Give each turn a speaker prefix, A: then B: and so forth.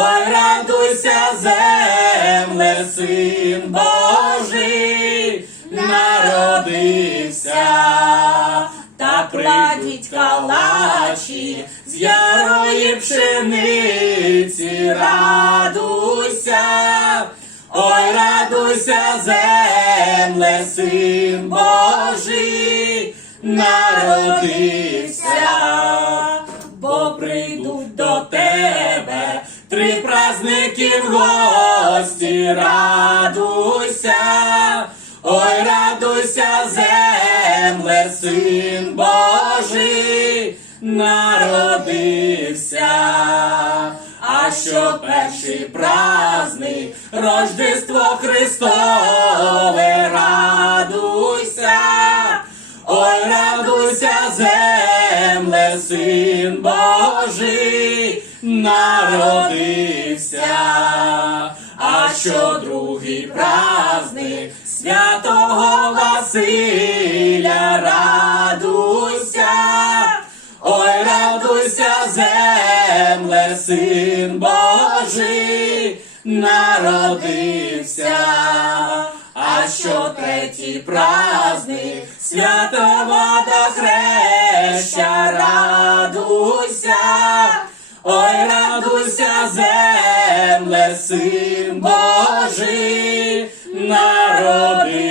A: Ой, радуйся, земле, син Божий, народився, та прийдуть калачі з ярої пшениці, радуйся, ой, радуйся, земле, син Божий, народився в гості, радуйся, ой, радуйся, земле, син Божий, народився. А що перший праздник, Рождество Христове, радуйся, ой, радуйся, земле, син Божий, народився. Що другий праздник святого Василя, радуйся, ой, радуйся, земле, син Божий, народився. А що третій праздник святого до ой, радуйся, земле, син Божий, народився.